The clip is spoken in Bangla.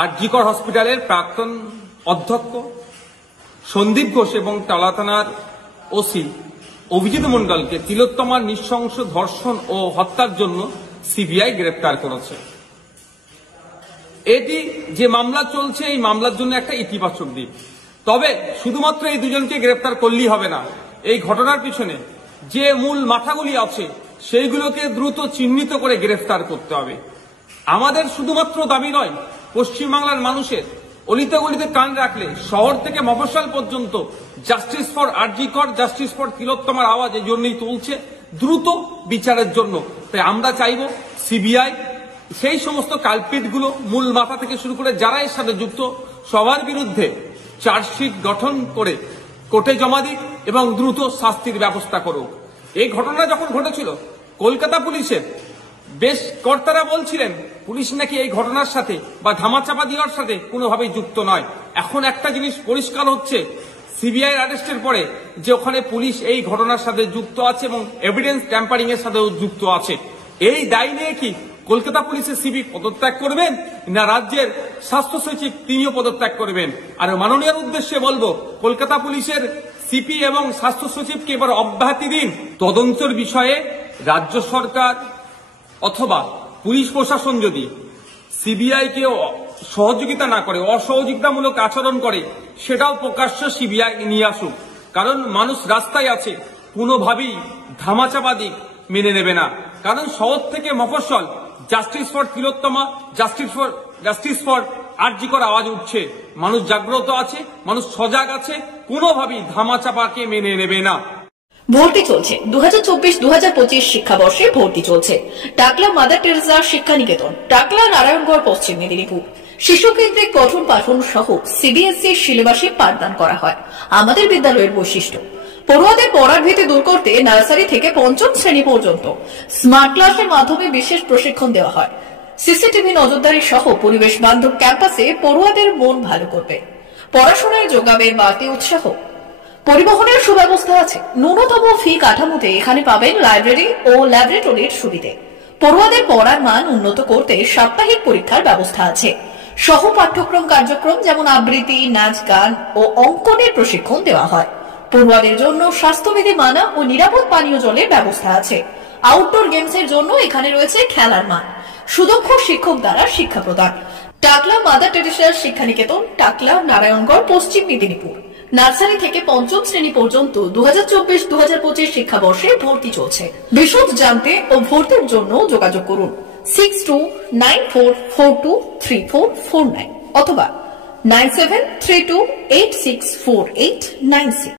আর.জি. কর হসপিটালের প্রাক্তন অধ্যক্ষ সন্দীপ ঘোষ এবং টালা থানার ওসি অভিজিৎ মণ্ডলকে তিলোত্তমার নৃশংস ধর্ষণ ও হত্যার জন্য সিবিআই গ্রেপ্তার করেছে। এটি যে মামলা চলছে, এই মামলার জন্য একটা ইতিবাচক দিক। তবে শুধুমাত্র এই দুজনকে গ্রেপ্তার করলেই হবে না, এই ঘটনার পিছনে যে মূল মাথাগুলি আছে সেইগুলোকে দ্রুত চিহ্নিত করে গ্রেফতার করতে হবে। আমাদের শুধুমাত্র দাবি নয়, পশ্চিমবাংলার মানুষের অলিতে গলিতে কান রাখলে শহর থেকে মফস্বল পর্যন্ত জাস্টিস ফর আর.জি. কর, জাস্টিস ফর তিলোত্তমার আওয়াজ এই জন্যই তুলছে, দ্রুত বিচারের জন্য। তাই আমরা চাইব সিবিআই সেই সমস্ত কালপিটগুলো মূল মাথা থেকে শুরু করে যারা এর সাথে যুক্ত সবার বিরুদ্ধে চার্জশিট গঠন করে কোর্টে জমা দিক এবং দ্রুত শাস্তির ব্যবস্থা করুক। এই ঘটনা যখন ঘটেছিল, কলকাতা পুলিশের বেশ কর্তারা বলছিলেন পুলিশ নাকি এই ঘটনার সাথে বা ধামাচাপা দেওয়ার সাথে কোনোভাবেই যুক্ত নয়। এখন একটা জিনিস পরিষ্কার হচ্ছে সিবিআই অ্যারেস্টের পরে যে ওখানে পুলিশ এই ঘটনার সাথে যুক্ত আছে এবং এভিডেন্স ট্যাম্পারিং এর সাথেও যুক্ত আছে। এই দায় নিয়ে কি কলকাতা পুলিশের সিপি পদত্যাগ করবেন, না রাজ্যের স্বাস্থ্য সচিব তিনিও পদত্যাগ করবেন? আর মাননীয়ের উদ্দেশ্যে বলবো, কলকাতা পুলিশের সিপি এবং স্বাস্থ্য সচিবকে এবার অব্যাহতি দিন। তদন্তের বিষয়ে রাজ্য সরকার অথবা পুলিশ প্রশাসন যদি সিবিআই কে সহযোগিতা না করে, অসহযোগিতামূলক আচরণ করে, সেটাও প্রকাশ্য সিবিআই নিয়ে আসুক। কারণ মানুষ রাস্তায় আছে, কোনোভাবেই ধামাচাপা দিক মেনে নেবে না। কারণ শহর থেকে মফস্বল justice for Tilottama, justice for R G. Kar আওয়াজ উঠছে। মানুষ জাগ্রত আছে, মানুষ সজাগ আছে, কোনোভাবেই ধামাচাপাকে মেনে নেবে না। ভর্তি চলছে 2024-2025 শিক্ষাবর্ষে ভর্তি চলছে টাকলা মাদার টেরেসা শিক্ষানিকেতন, টাকলা, নারায়ণগড়, পশ্চিম মেদিনীপুর। শিশু কেন্দ্রিক পঠন পাঠন সহ সিবিএসই সিলেবাসে পাঠদান করা হয়। আমাদের বিদ্যালয়ের বৈশিষ্ট্য, পড়ুয়াদের পড়ার ভীতি দূর করতে নার্সারি থেকে পঞ্চম শ্রেণী পর্যন্ত স্মার্ট ক্লাসের মাধ্যমে বিশেষ প্রশিক্ষণ দেওয়া হয়। সিসিটিভি নজরদারি সহ পরিবেশ বান্ধব ক্যাম্পাসে পড়ুয়াদের মন ভালো করবে, পড়াশোনায় যোগাবে বাড়তি উৎসাহ। পরিবহনের সুব্যবস্থা আছে। ন্যূনতম ফি কাঠামোতে এখানে পাবেন লাইব্রেরি ও ল্যাবরেটরির সুবিধে। পড়ুয়াদের পড়ার মান উন্নত করতে সাপ্তাহিক পরীক্ষার ব্যবস্থা আছে। সহ পাঠ্যক্রম কার্যক্রম যেমন আবৃত্তি, নাচ, গান ও অঙ্কনের প্রশিক্ষণ দেওয়া হয়। পড়ুয়াদের জন্য স্বাস্থ্যবিধি মানা ও নিরাপদ পানীয় জলের ব্যবস্থা আছে। আউটডোর গেমসের জন্য এখানে রয়েছে খেলার মাঠ, সুদক্ষ শিক্ষক দ্বারা শিক্ষা প্রদান। টাকলা মাদার টেরেসা শিক্ষানিকেতন, টাকলা, নারায়ণগড়, পশ্চিম মেদিনীপুর। নার্সারি থেকে পঞ্চম শ্রেণী পর্যন্ত 2024-2025 শিক্ষাবর্ষে ভর্তি চলছে। বিশদ জানতে ও ভর্তির জন্য যোগাযোগ করুন 6294423449 অথবা 9732864896।